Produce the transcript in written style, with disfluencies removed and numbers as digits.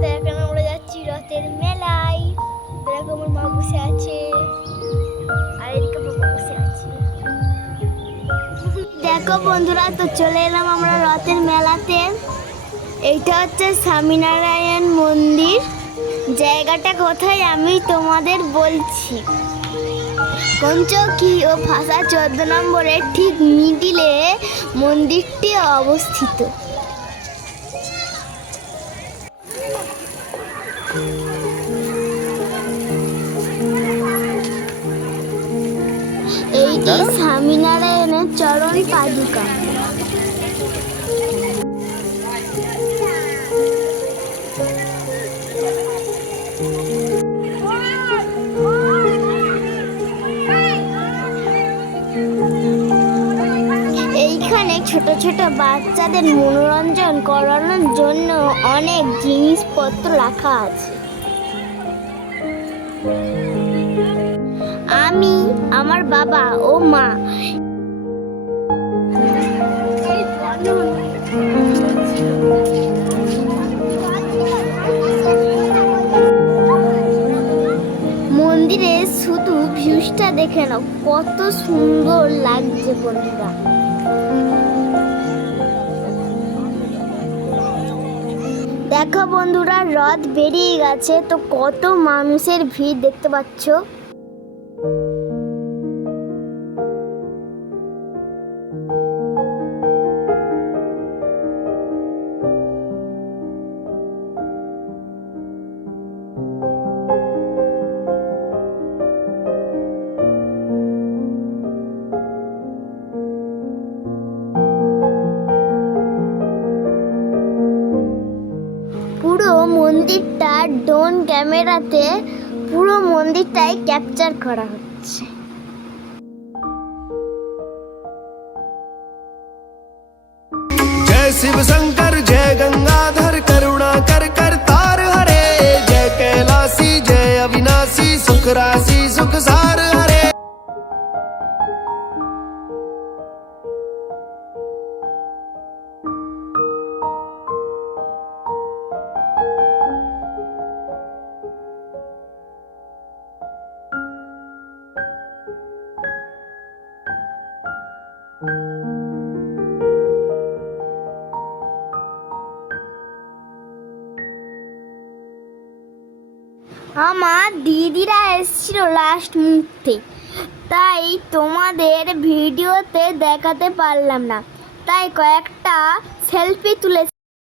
তো এখন আমরা যাচ্ছি রথের মেলায়। দেখো আমার মা বসে আছে আর এদিকে বাবা বসে আছে। দেখো বন্ধুরা, তো চলে এলাম আমরা রথের মেলাতে। এইটা হচ্ছে স্বামীনারায়ণ মন্দির। জায়গাটা কোথায় আমি তোমাদের বলছি। পঞ্চকি ও ভাষা 14 নম্বরের ঠিক মিডিলে মন্দিরটি অবস্থিত। এইটি স্বামীনারায়ণের চরণ পাদুকা। এইখানে ছোট ছোট বাচ্চাদের মনোরঞ্জন করানোর জন্য অনেক জিনিসপত্র রাখা আছে। আমি, আমার বাবা ও মা মন্দিরে শুধু ভিউজটা দেখে নাও, কত সুন্দর লাগছে বন্ধুরা। দেখো বন্ধুরা, রথ বেরিয়ে গেছে, তো কত মানুষের ভিড় দেখতে পাচ্ছ। পুরো মন্দিরটা ড্রোন ক্যামেরাতে পুরো মন্দিরটাই ক্যাপচার করা হচ্ছে। जय शिव शंकर जय गंगाधर करुणा कर कर तार हरे जय कैलासी जय अविनाशी सुख राशि सुख सार हरे। আমার দিদিরা এসেছিল লাস্ট মুহূর্তে, তাই তোমাদের ভিডিওতে দেখাতে পারলাম না, তাই কয়েকটা সেলফি তুলে